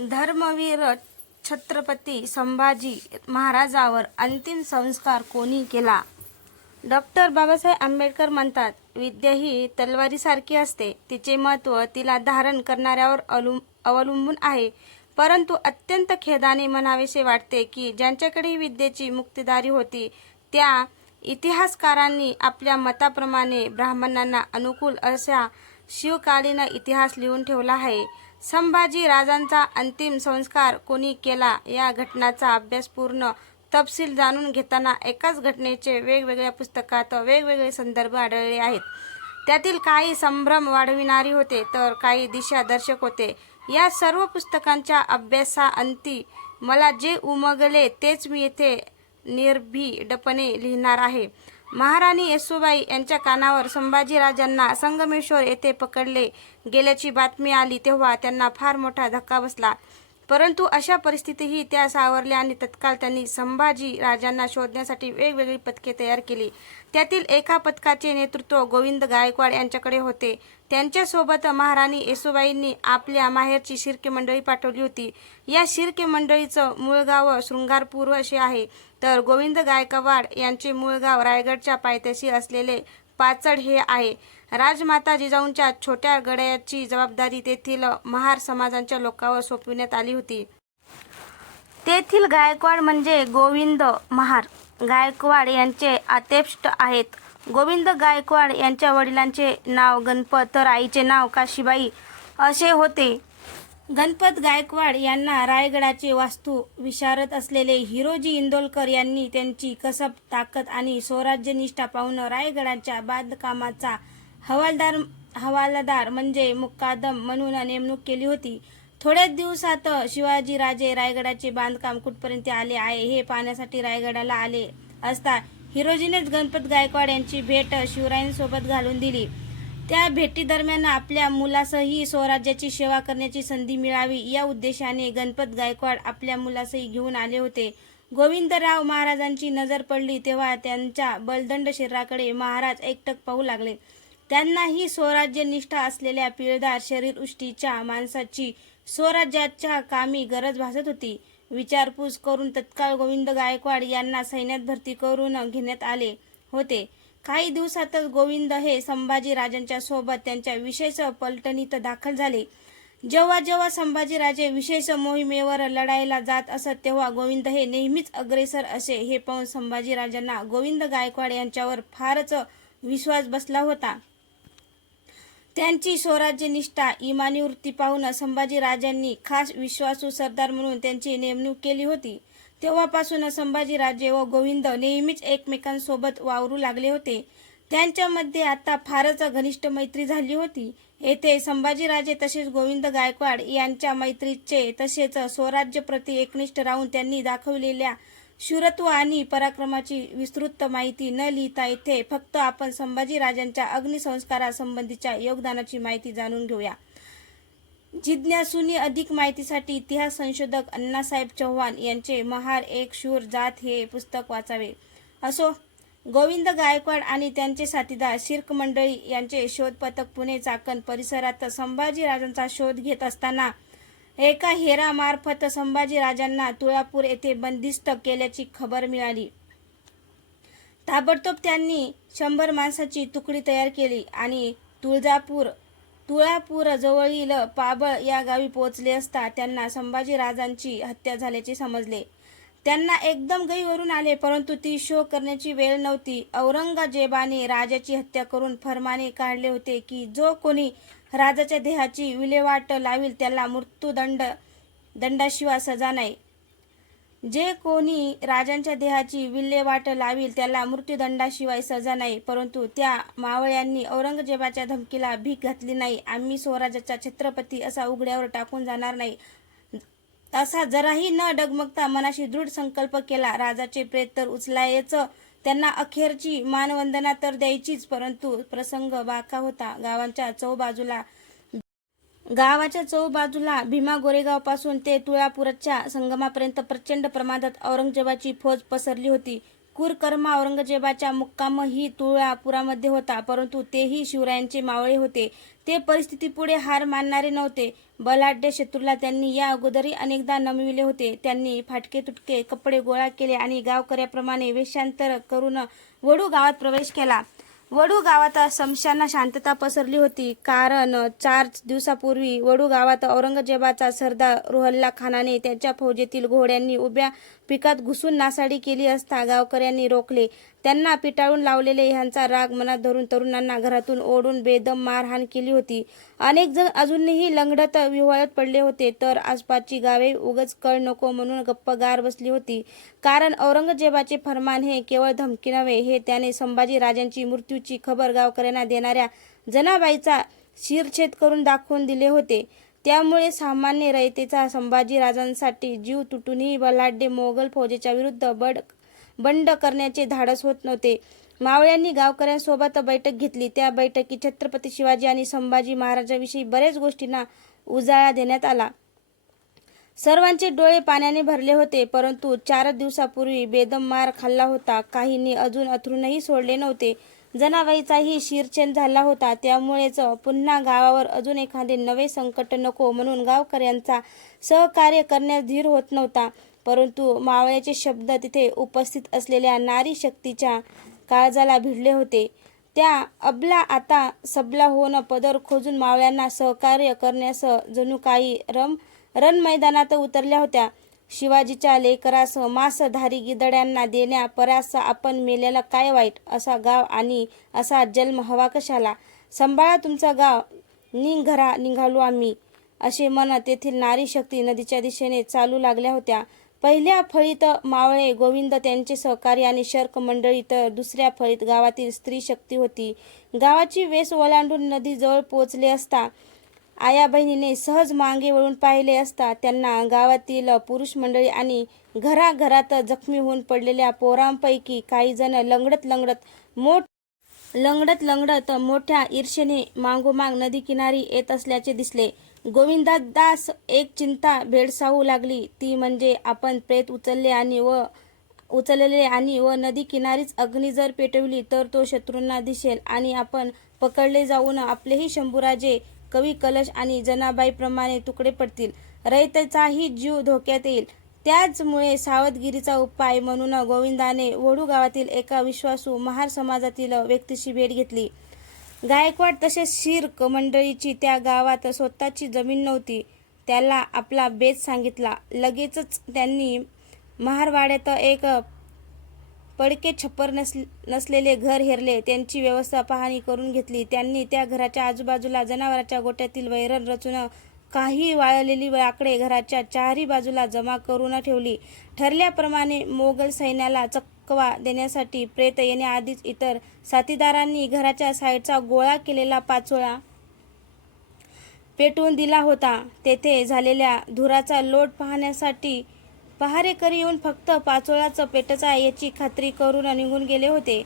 धर्मवीर छत्रपती संभाजी महाराजावर अंतिम संस्कार कोणी केला? डॉक्टर बाबासाहेब आंबेडकर म्हणतात विद्या ही तलवारीसारखी असते. तिचे महत्त्व तिला धारण करणाऱ्यावर अवलंब अवलंबून आहे. परंतु अत्यंत खेदाने म्हणावेसे वाटते की ज्यांच्याकडे विद्येची मुक्तीदारी होती त्या इतिहासकारांनी आपल्या मताप्रमाणे ब्राह्मणांना अनुकूल असा शिवकालीन इतिहास लिहून ठेवला आहे. संभाजी राजांचा अंतिम संस्कार कोणी केला या घटनाचा अभ्यासपूर्ण तपशील जाणून घेताना एकाच घटनेचे वेगवेगळ्या पुस्तकात वेगवेगळे संदर्भ आढळले आहेत. त्यातील काही संभ्रम वाढविणारी होते तर काही दिशादर्शक होते. या सर्व पुस्तकांच्या अभ्यासाअंती मला जे उमगले तेच मी येथे निर्भीडपणे लिहिणार आहे. महाराणी येसुबाई यांच्या कानावर संभाजीराजांना संगमेश्वर येथे पकडले गेल्याची बातमी आली तेव्हा त्यांना फार मोठा धक्का बसला. परंतु अशा परिस्थितीही त्या सावरल्या आणि तत्काळ त्यांनी संभाजी राजांना शोधण्यासाठी वेगवेगळी पथके तयार केली. त्यातील एका पथकाचे नेतृत्व गोविंद गायकवाड यांच्याकडे होते. त्यांच्यासोबत महाराणी येसुबाईंनी आपल्या माहेरची शिर्के मंडळी पाठवली होती. या शिर्के मंडळीचं मूळ गाव शृंगारपूर असे आहे. तर गोविंद गायकवाड यांचे मूळ गाव रायगडच्या पायथ्याशी असलेले पाचड हे आहे. राजमाता जिजाऊंच्या छोट्या गड्याची जबाबदारी तेथील महार समाजांच्या लोकांवर सोपविण्यात आली होती. तेथील गायकवाड म्हणजे गोविंद महार. गायकवाड यांचे आतेष्ट आहेत. गोविंद गायकवाड यांच्या वडिलांचे नाव गणपत तर आईचे नाव काशीबाई असे होते. गणपत गायकवाड यांना रायगडाचे वास्तू विशारत असलेले हिरोजी इंदोलकर यांनी त्यांची कसब ताकद आणि स्वराज्यनिष्ठा पाहून रायगडाच्या बांधकामाचा हवालदार हवालदार म्हणजे मुक्कादम म्हणून नेमणूक केली होती. थोड्याच दिवसात शिवाजीराजे रायगडाचे बांधकाम कुठपर्यंत आले आहे हे पाहण्यासाठी रायगडाला आले असता हिरोजीनेच गणपत गायकवाड यांची भेट शिवरायांसोबत घालून दिली. त्या भेटीदरम्यान आपल्या मुलासही स्वराज्याची सेवा करण्याची संधी मिळावी या उद्देशाने गणपत गायकवाड आपल्या मुलासही घेऊन आले होते. गोविंदराव महाराजांची नजर पडली तेव्हा त्यांच्या बलदंड शरीराकडे महाराज एकटक पाहू लागले. त्यांनाही स्वराज्य निष्ठा असलेल्या पिळदार शरीर उष्टीच्या माणसाची स्वराज्याच्या कामी गरज भासत होती. विचारपूस करून तत्काळ गोविंद गायकवाड यांना सैन्यात भरती करून घेण्यात आले होते. काही दिवसातच गोविंद हे संभाजी राजांच्या सोबत त्यांच्या विशेष पलटणीत दाखल झाले. जेव्हा जेव्हा संभाजीराजे विशेष मोहिमेवर लढायला जात असत तेव्हा गोविंद हे नेहमीच अग्रेसर असे हे पाहून संभाजीराजांना गोविंद गायकवाड यांच्यावर फारच विश्वास बसला होता. त्यांची स्वराज्यनिष्ठा इमानी वृत्ती पाहून संभाजीराजांनी खास विश्वासू सरदार म्हणून त्यांची नेमणूक केली होती. तेव्हापासून संभाजीराजे व गोविंद नेहमीच एकमेकांसोबत वावरू लागले होते. त्यांच्यामध्ये आता फारच घनिष्ठ मैत्री झाली होती. येथे संभाजीराजे तसेच गोविंद गायकवाड यांच्या मैत्रीचे तसेच स्वराज्यप्रती एकनिष्ठ राहून त्यांनी दाखवलेल्या शूरत्व आणि पराक्रमाची विस्तृत माहिती न लिहिता येथे फक्त आपण संभाजीराजांच्या अग्निसंस्कारासंबंधीच्या योगदानाची माहिती जाणून घेऊया. जिज्ञासूनी अधिक माहितीसाठी इतिहास संशोधक अण्णासाहेब चव्हाण यांचे महार एक शूर जात हे पुस्तक वाचावे. असो गोविंद गायकवाड आणि त्यांचे साथीदार शिर्क मंडळी यांचे शोध पथक पुणे चाकण परिसरात संभाजीराजांचा शोध घेत असताना एका हेरामार्फत संभाजीराजांना तुळापूर येथे बंदिस्त केल्याची खबर मिळाली. ताबडतोब त्यांनी शंभर माणसाची तुकडी तयार केली आणि तुळजापूर तुळापूरजवळील पाबळ या गावी पोहोचले असता त्यांना संभाजीराजांची हत्या झाल्याचे समजले. त्यांना एकदम गईवरून आले परंतु ती शोक करण्याची वेळ नव्हती. औरंगजेबाने राजाची हत्या करून फरमाने काढले होते की जो कोणी राजाच्या देहाची विल्हेवाट लावील त्याला मृत्यूदंड दंडाशिवाय सजा नाही. जे कोणी राजांच्या देहाची विल्हेवाट लावील त्याला मृत्यूदंडाशिवाय सजा नाही. परंतु त्या मावळ्यांनी औरंगजेबाच्या धमकीला भीक घातली नाही. आम्ही स्वराज्याचा छत्रपती असा उघड्यावर टाकून जाणार नाही. असा जराही न डगमगता मनाशी दृढ संकल्प केला. राजाचे प्रेत तर उचलायचं त्यांना अखेरची मानवंदना तर द्यायचीच परंतु प्रसंग बाका होता. गावांच्या चौबाजूला गावाच्या चौबाजूला भीमा गोरेगावपासून ते तुळापुरच्या संगमापर्यंत प्रचंड प्रमाणात औरंगजेबाची फौज पसरली होती. कुरकर्मा औरंगजेबाच्या मुक्कामही तुळापुरामध्ये होता परंतु तेही शिवरायांचे मावळे होते. ते परिस्थितीपुढे हार मानणारे नव्हते. बलाढ्य शत्रूला त्यांनी या अगोदरही अनेकदा नमविले होते. त्यांनी फाटके तुटके कपडे गोळा केले आणि गावकऱ्याप्रमाणे वेशांतर करून वडू गावात प्रवेश केला. वडू गावात समशांना शांतता पसरली होती. कारण चार दिवसापूर्वी वडू गावात औरंगजेबाचा सरदार रोहल्ला खानाने त्याच्या फौजेतील घोड्यांनी उभ्या पिकात घुसून नासाडी केली असता गावकऱ्यांनी रोखले. त्यांना पिटाळून लावलेले ह्यांचा राग मनात धरून तरुणांना घरातून ओढून बेदम मारहाण केली होती. अनेक जण अजूनही लंगडत विव्हळत पडले होते तर आसपासची गावे उगच कळ नको म्हणून गप्पगार बसली होती. कारण औरंगजेबाचे फरमान हे केवळ धमकी नव्हे हे त्याने संभाजी राजांची मृत्यूची खबर गावकऱ्यांना देणाऱ्या जनाबाईचा शिरछेद करून दाखवून दिले होते. त्यामुळे सामान्य रयतेचा संभाजी राजांसाठी जीव तुटूनही बलाढ्य मोगल फौजेच्या विरुद्ध बड बंड करण्याचे धाडस होत नव्हते. मावळ्यांनी गावकऱ्यांसोबत बैठक घेतली. त्या बैठकीत छत्रपती शिवाजी आणि संभाजी महाराजांविषयी बऱ्याच गोष्टींना उजाळा देण्यात आला. सर्वांचे डोळे पाण्याने भरले होते परंतु चार दिवसापूर्वी बेदम मार खाल्ला होता. काहींनी अजून अथरूनही सोडले नव्हते. जनाबाईचाही शिरचेन झाला होता. त्यामुळेच पुन्हा गावावर अजून एखादे नवे संकट नको म्हणून गावकऱ्यांचा सहकार्य करण्यास धीर होत नव्हता. परंतु मावळ्याचे शब्द तिथे उपस्थित असलेल्या नारी शक्तीच्या काळजाला भिडले होते. त्या अबला आता सबला होऊन पदर खोजून मावळ्यांना सहकार्य करण्यास जणू काही रम रण मैदानात उतरल्या होत्या. शिवाजीच्या लेकरास मांसधारी गिदड्यांना देण्या परास आपण मेलेला काय वाईट? असा गाव आणि असा जन्म हवा कशाला? सांभाळा तुमचा गाव. निघ घरा निघालो आम्ही. असे म्हणत तेथील नारी शक्ती नदीच्या दिशेने चालू लागल्या होत्या. पहिल्या फळीत मावळे गोविंद त्यांचे सहकारी आणि शर्क मंडळी तर दुसऱ्या फळीत गावातील स्त्री शक्ती होती. गावाची वेस ओलांडून नदीजवळ पोचले असता आया बहिणीने सहज मागे वळून पाहिले असता त्यांना गावातील पुरुष मंडळी आणि घराघरात जखमी होऊन पडलेल्या पोरांपैकी काही जण लंगडत लंगडत मोठ लंगडत लंगडत मोठ्या ईर्षेने मागोमाग नदी किनारी येत असल्याचे दिसले. गोविंदादास एक चिंता भेडसावू लागली. ती म्हणजे आपण प्रेत उचलले आणि व उचलले आणि व नदी किनारीच अग्नी जर पेटवली तर तो शत्रूंना दिसेल आणि आपण पकडले जाऊन आपलेही शंभूराजे कवी कलश आणि जनाबाईप्रमाणे तुकडे पडतील. रयतेचाही जीव धोक्यात येईल. त्याचमुळे सावधगिरीचा उपाय म्हणून गोविंदाने वडू गावातील एका विश्वासू महार समाजातील व्यक्तीशी भेट घेतली. गायकवाड तसेच शिर्क मंडळीची त्या गावात स्वतःची जमीन नव्हती. त्याला आपला बेत सांगितला. लगेचच त्यांनी महारवाड्यात एक पडके छप्पर नस नसलेले घर हेरले त्यांची व्यवस्था पाहणी करून घेतली. त्यांनी त्या घराच्या आजूबाजूला जनावराच्या गोट्यातील वैरण रचून काही वाळलेली आकडे घराच्या चारही बाजूला जमा करून ठेवली. ठरल्याप्रमाणे मोगल सैन्याला चकवा देण्यासाठी प्रेत येण्याआधीच इतर साथीदारांनी घराच्या साईडचा गोळा केलेला पाचोळा पेटवून दिला होता. तेथे झालेल्या धुराचा लोट पाहण्यासाठी पहारेकरी येऊन फक्त पाचोळाचं पेटचा याची खात्री करून निघून गेले होते.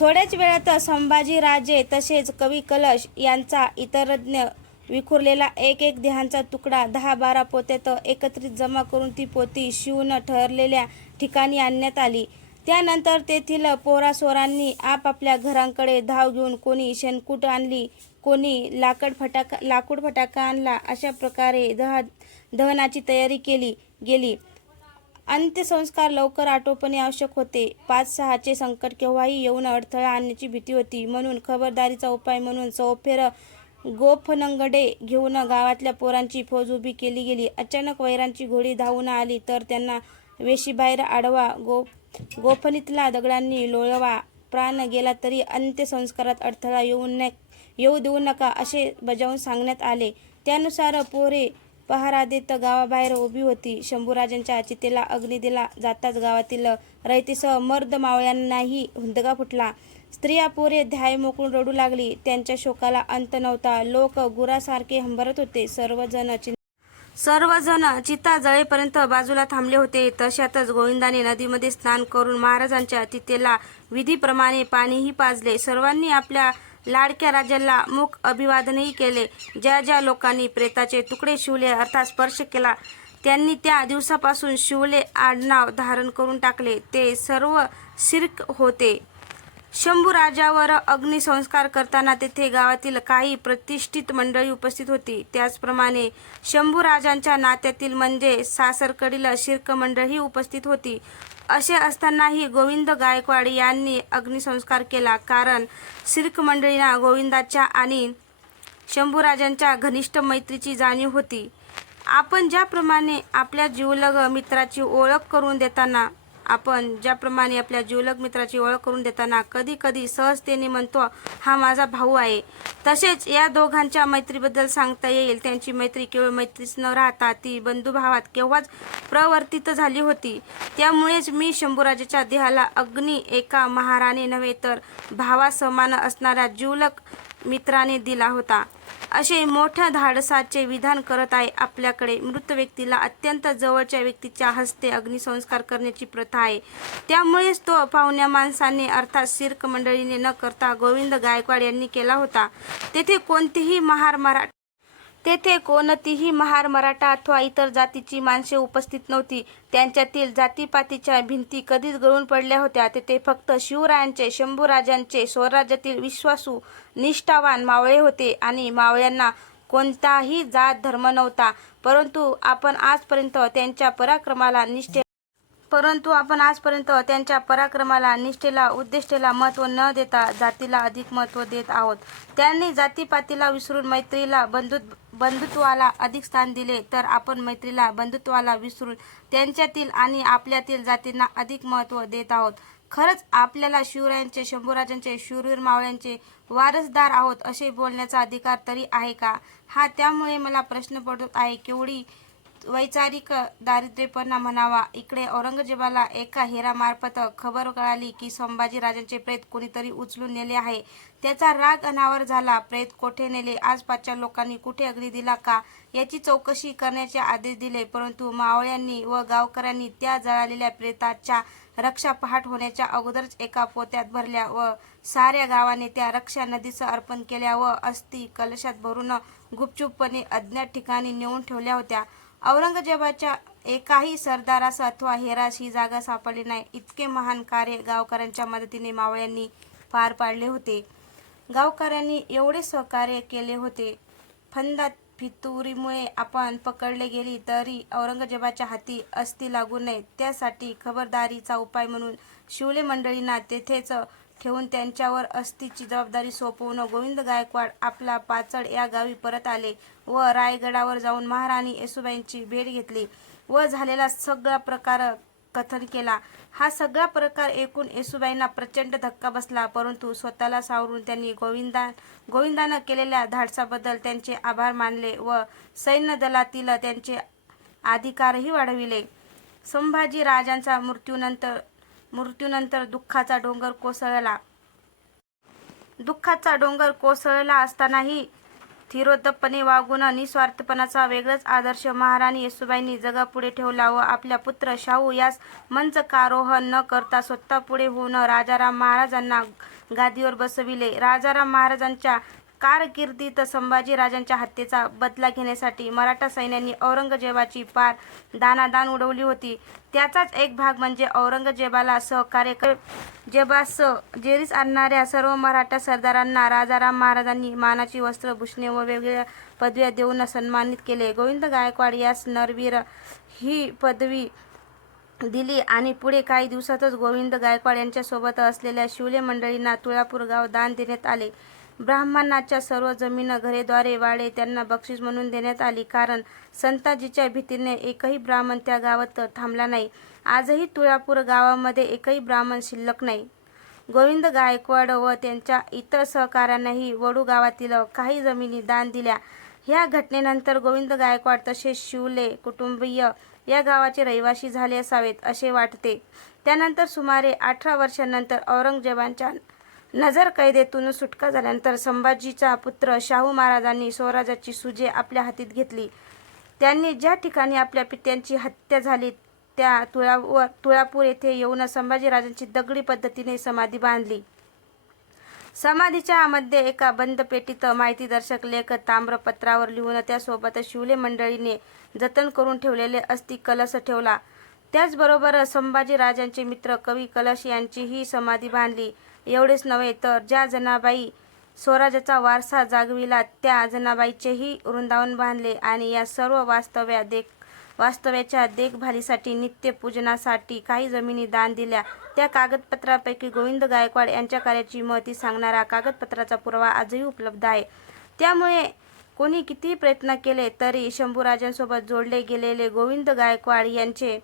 थोड्याच वेळात संभाजी राजे तसेच कवी कलश यांचा इतरज्ञ विखुरलेला एक एक देहांचा तुकडा दहा बारा पोत्यात एकत्रित जमा करून ती पोती शिवून ठरलेल्या ठिकाणी आणण्यात आली. त्यानंतर तेथील पोरासोरांनी आपापल्या घरांकडे धाव घेऊन कोणी शेणकूट आणली कोणी लाकड फटाका लाकूड फटाका आणला अशा प्रकारे दहा दहनाची तयारी केली गेली. अंत्यसंस्कार लवकर आटोपणे आवश्यक होते. पाच सहाचे संकट केव्हाही येऊन अडथळा आणण्याची भीती होती. म्हणून खबरदारीचा उपाय म्हणून सौफेर गोफनंगडे घेऊन गावातल्या पोरांची फौज उभी केली गेली. अचानक वैरांची घोडी धावून आली तर त्यांना वेशीबाहेर आडवा गो गोफणीतला दगडांनी लोळवा प्राण गेला तरी अंत्यसंस्कारात अडथळा येऊ नये. येऊ देऊ नका असे बजावून सांगण्यात आले. त्यानुसार पोरे पहारा देत गावाबाहेर उभी होती. शंभूराजांच्या चितेला अग्नी दिला जाताच गावातील रयतीसह मर्द मावळ्यांनाही हुंदगा फुटला. स्त्रिया पोरे ध्याय मोकळून रडू लागली. त्यांच्या शोकाला अंत नव्हता. लोक गुरासारखे हंबरत होते. सर्वजण चिं सर्वजण चिता जळेपर्यंत बाजूला थांबले होते. तशातच गोविंदाने नदीमध्ये स्नान करून महाराजांच्या तिथेला विधीप्रमाणे पाणीही पाजले. सर्वांनी आपल्या लाडक्या राजाला मुख अभिवादनही केले. ज्या ज्या लोकांनी प्रेताचे तुकडे शिवले अर्थात स्पर्श केला त्यांनी त्या दिवसापासून शिवले आडनाव धारण करून टाकले. ते सर्व शिर्क होते. शंभू राजावर अग्निसंस्कार करताना तेथे गावातील काही प्रतिष्ठित मंडळी उपस्थित होती. त्याचप्रमाणे शंभू राजांच्या नात्यातील म्हणजे सासरकडील शिर्क मंडळही उपस्थित होती. असे असतानाही गोविंद गायकवाड यांनी अग्निसंस्कार केला. कारण सिर्क मंडळींना गोविंदाच्या आणि शंभूराजांच्या घनिष्ठ मैत्रीची जाणीव होती. आपण ज्याप्रमाणे आपल्या जीवलग मित्राची ओळख करून देताना आपण ज्याप्रमाणे आपल्या जीवलग मित्राची ओळख करून देताना कधी कधी सहजतेने म्हणतो हा माझा भाऊ आहे. तसेच या दोघांच्या मैत्रीबद्दल सांगता येईल. त्यांची मैत्री केवळ मैत्रीच न राहता ती बंधुभावात केव्हाच प्रवर्तित झाली होती. त्यामुळेच मी शंभूराजेच्या देहाला अग्नी एका महाराने नव्हे तर भावासमान असणाऱ्या जीवलग मित्राने दिला होता. असे मोठ्या धाडसाचे विधान करत आहे. आपल्याकडे मृत व्यक्तीला अत्यंत जवळच्या व्यक्तीच्या हस्ते अग्निसंस्कार करण्याची प्रथा आहे. त्यामुळेच तो पाहुण्या माणसाने अर्थात शिर्क मंडळीने न करता गोविंद गायकवाड यांनी केला होता. तेथे कोणतीही महार मरा तेथे कोणतीही महार मराठा अथवा इतर जातीची माणसे उपस्थित नव्हती. त्यांच्यातील जातीपातीच्या भिंती कधीच गळून पडल्या होत्या. तेथे फक्त शिवरायांचे शंभूराजांचे स्वराज्यातील विश्वासू निष्ठावान मावळे होते आणि मावळ्यांना कोणताही जात धर्म नव्हता. परंतु आपण आजपर्यंत त्यांच्या पराक्रमाला निष्ठे परंतु आपण आजपर्यंत त्यांच्या पराक्रमाला निष्ठेला उद्दिष्टेला महत्त्व न देता जातीला अधिक महत्त्व देत आहोत. त्यांनी जातीपातीला विसरून मैत्रीला बंधु बंधुत्वाला अधिक स्थान दिले तर आपण मैत्रीला बंधुत्वाला विसरून त्यांच्यातील आणि आपल्यातील जातींना अधिक महत्त्व देत आहोत. खरंच आपल्याला शिवरायांचे शंभूराजांचे शूरवीर मावळ्यांचे वारसदार आहोत असे बोलण्याचा अधिकार तरी आहे का? हा त्यामुळे मला प्रश्न पडत आहे केवढी वैचारिक दारिद्र्यपणा म्हणावा. इकडे औरंगजेबाला एका हेरामार्फत खबर कळाली की संभाजी राजांचे प्रेत कोणीतरी उचलून नेले आहे. त्याचा राग अनावर झाला. प्रेत कोठे नेले? आसपासच्या लोकांनी कुठे अग्नी दिला का? याची चौकशी करण्याचे आदेश दिले. परंतु मावळ्यांनी व गावकऱ्यांनी त्या जळालेल्या प्रेताच्या रक्षा पहाट होण्याच्या अगोदरच एका पोत्यात भरल्या व साऱ्या गावाने त्या रक्षा नदीचं अर्पण केल्या व अस्थि कलशात भरून गुपचूपपणे अज्ञात ठिकाणी नेऊन ठेवल्या होत्या. औरंगजेबाच्या एकाही सरदारास अथवा हेरास ही जागा सापडली नाही. इतके महान कार्य गावकऱ्यांच्या मदतीने मावळ्यांनी पार पाडले होते. गावकऱ्यांनी एवढे सहकार्य केले होते. फंदात फितुरीमुळे आपण पकडले गेली तरी औरंगजेबाच्या हाती अस्थि लागू नये. त्यासाठी खबरदारीचा उपाय म्हणून शिवले मंडळींना तेथेच ठेवून त्यांच्यावर अस्तीची जबाबदारी सोपवून गोविंद गायकवाड आपला पाचड या गावी परत आले व रायगडावर जाऊन महाराणी येसुबाईंची भेट घेतली व झालेला सगळा प्रकार कथन केला. हा सगळा प्रकार ऐकून येसुबाईंना प्रचंड धक्का बसला. परंतु स्वतःला सावरून त्यांनी गोविंदा गोविंदानं केलेल्या धाडसाबद्दल त्यांचे आभार मानले व सैन्य दलातील त्यांचे अधिकारही वाढविले. संभाजी राजांचा मृत्यूनंतर मृत्यूनंतर दुःखाचा डोंगर कोसळला. दुःखाचा डोंगर कोसळला असतानाही धीरोद्धपणे वागून निस्वार्थपणाचा वेगळाच आदर्श महाराणी येसुबाईंनी जगापुढे ठेवला व आपल्या पुत्र शाहू यास मंचकारोहण न करता स्वतः पुढे होऊन राजाराम महाराजांना गादीवर बसविले. राजाराम महाराजांच्या कारकिर्दीत संभाजी राजांच्या हत्येचा बदला घेण्यासाठी मराठा सैन्यांनी औरंगजेबाची पार दानादान उडवली होती. त्याचाच एक भाग म्हणजे औरंगजेबाला सहकार्य कर जेबास जेरीस आणणाऱ्या सर्व मराठा सरदारांना राजाराम महाराजांनी मानाची वस्त्रभूषणे व वेगवेगळ्या पदव्या देऊन सन्मानित केले. गोविंद गायकवाड यास नरवीर ही पदवी दिली आणि पुढे काही दिवसातच गोविंद गायकवाड यांच्यासोबत असलेल्या शिवले मंडळींना तुळापूर गाव दान देण्यात आले. ब्राह्मणाच्या सर्व जमीन घरेद्वारे वाडे त्यांना बक्षीस म्हणून देण्यात आली. कारण संताजीच्या भीतीने एकही ब्राह्मण त्या गावात थांबला नाही. आजही तुळापूर गावामध्ये एकही ब्राह्मण शिल्लक नाही. गोविंद गायकवाड व त्यांच्या इतर सहकाऱ्यांनाही वडू गावातील काही जमिनी दान दिल्या. ह्या घटनेनंतर गोविंद गायकवाड तसेच शिवले कुटुंबीय या गावाचे रहिवासी झाले असावेत असे वाटते. त्यानंतर सुमारे अठरा वर्षांनंतर औरंगजेबांच्या नजर कैदेतून सुटका झाल्यानंतर संभाजीचा पुत्र शाहू महाराजांनी स्वराज्याची सुजे आपल्या हातीत घेतली. त्यांनी ज्या ठिकाणी आपल्या पित्यांची हत्या झाली त्या तुळावर तुळापूर येथे येऊन संभाजीराजांची दगडी पद्धतीने समाधी बांधली. समाधीच्या मध्ये एका बंद पेटीत माहितीदर्शक लेख ताम्रपत्रावर लिहून त्यासोबत शिवले मंडळीने जतन करून ठेवलेले अस्थि कलश ठेवला. त्याचबरोबर संभाजीराजांचे मित्र कवी कलश यांचीही समाधी बांधली. एवढेच नव्हे तर ज्या जनाबाई स्वराज्याचा वारसा जागविला त्या जनाबाईचेही वृंदावन बांधले आणि या सर्व वास्तव्या देख वास्तव्याच्या देखभालीसाठी नित्यपूजनासाठी काही जमिनी दान दिल्या. त्या कागदपत्रापैकी गोविंद गायकवाड यांच्या कार्याची महती सांगणारा कागदपत्राचा पुरावा आजही उपलब्ध आहे. त्यामुळे कोणी कितीही प्रयत्न केले तरी शंभूराजांसोबत जोडले गेलेले गोविंद गायकवाड यांचे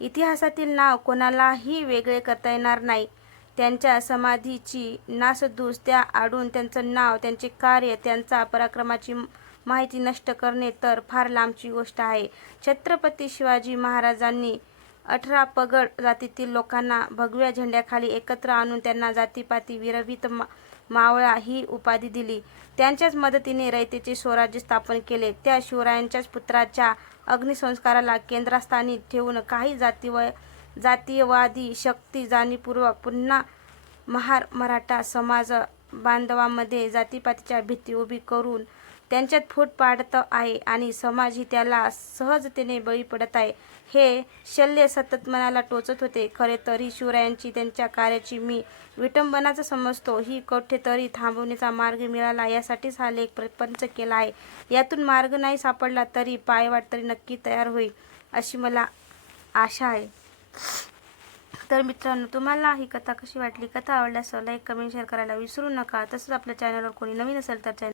इतिहासातील नाव कोणालाही वेगळे करता येणार नाही. त्यांच्या समाधीची नासधूस त्या आडून त्यांचं नाव त्यांचे कार्य त्यांचा पराक्रमाची माहिती नष्ट करणे तर फार लांबची गोष्ट आहे. छत्रपती शिवाजी महाराजांनी अठरा पगड जातीतील लोकांना भगव्या झेंड्याखाली एकत्र आणून त्यांना जातीपाती विरहित मा मावळा ही उपाधी दिली. त्यांच्याच मदतीने रयतेचे स्वराज्य स्थापन केले. त्या शिवरायांच्याच पुत्राच्या अग्निसंस्काराला केंद्रस्थानी ठेवून काही जातीव जातीयवादी शक्ती जाणीवपूर्वक पुन्हा महार मराठा समाज बांधवांमध्ये जातीपातीच्या भीती उभी करून त्यांच्यात फूट पाडत आहे आणि समाजही त्याला सहजतेने बळी पडत आहे. हे शल्य सतत मनाला टोचत होते. खरे तर ही शिवरायांची त्यांच्या कार्याची मी विटंबनाच समजतो. ही कोठेतरी थांबवण्याचा मार्ग मिळाला. यासाठीच हा लेख प्रपंच केला आहे. यातून मार्ग नाही सापडला तरी पायवाट तरी नक्की तयार होईल अशी मला आशा आहे. तर मित्रांनो तुम्हाला ही कथा कशी वाटली? कथा आवडल्यास लाईक कमेंट शेअर करायला विसरू नका. तसंच आपल्या चॅनलवर कोणी नवीन असेल तर चॅनल